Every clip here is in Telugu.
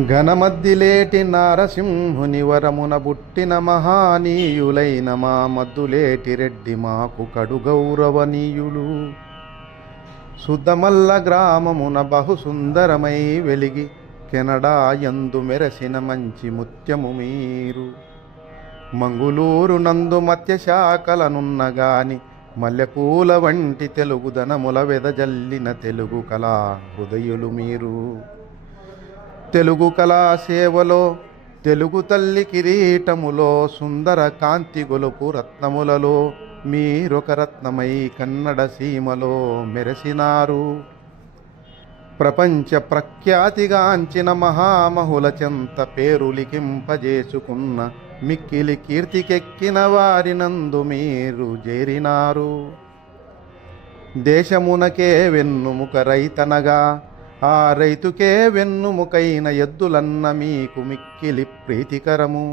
ఘనమద్దిలేటి నారసింహుని వరమున బుట్టిన మహానీయులైన మా మద్దులేటి రెడ్డి మాకు కడు గౌరవనీయులు. సుద్దమల్ల గ్రామమున బహు సుందరమై వెలిగి కెనడా యందు మెరసిన మంచి ముత్యము మీరు. మంగుళూరు నందు మత్స్యశాఖలనున్నగాని మల్లెపూల వంటి తెలుగుదనముల వెదజల్లిన తెలుగు కళా హృదయులు మీరు. తెలుగు కళా సేవలో తెలుగు తల్లి కిరీటములో సుందర కాంతి గొలుపు రత్నములలో మీరొక రత్నమై కన్నడ సీమలో మెరసినారు. ప్రపంచ ప్రఖ్యాతిగాంచిన మహామహుల చెంత పేరు లిఖింపజేసుకున్న మిక్కిలి కీర్తికెక్కిన వారినందు మీరు చేరినారు. దేశమునకే వెన్నుముక రైతనగా ఆ రైతుకే వెన్నుముకైన ఎద్దులన్న మీకు మిక్కిలి ప్రీతికరము.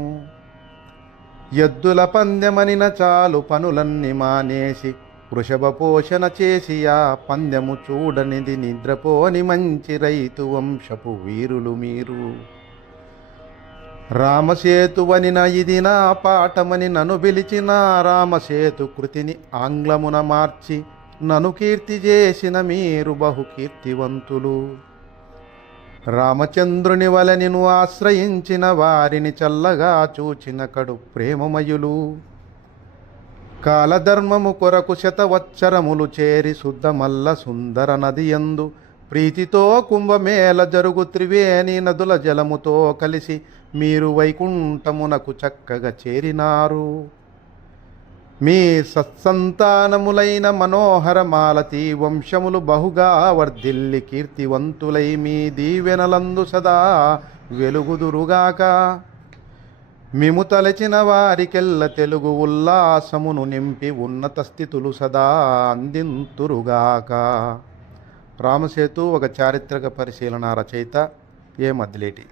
ఎద్దుల పందెమనిన చాలు పనులన్నీ మానేసి వృషభ పోషణ చేసి ఆ పందెము చూడనిది నిద్రపోని మంచి రైతు వంశపు వీరులు మీరు. రామసేతువనిన ఇది నా పాఠమని నన్ను పిలిచిన రామసేతు కృతిని ఆంగ్లమున మార్చి నను కీర్తి చేసిన మీరు బహుకీర్తివంతులు. రామచంద్రుని వలనిను ఆశ్రయించిన వారిని చల్లగా చూచిన కడు ప్రేమమయులు. కాలధర్మము కొరకు శతవత్సరములు చేరి శుద్ధమల్ల సుందర నదియందు ప్రీతితో కుంభమేళ జరుగు త్రివేణి నదుల జలముతో కలిసి మీరు వైకుంఠమునకు చక్కగా చేరినారు. మీ సత్సంతానములైన మనోహర మాలతి వంశములు బహుగా వర్ధిల్లి కీర్తివంతులై మీ దీవెనలందు సదా వెలుగుదురుగాక. మిము తలచిన వారికెల్ల తెలుగు ఉల్లాసమును నింపి ఉన్నత స్థితులు సదా అందింతురుగాక. రామసేతు ఒక చారిత్రక పరిశీలన రచయిత ఏ మద్దిలేటి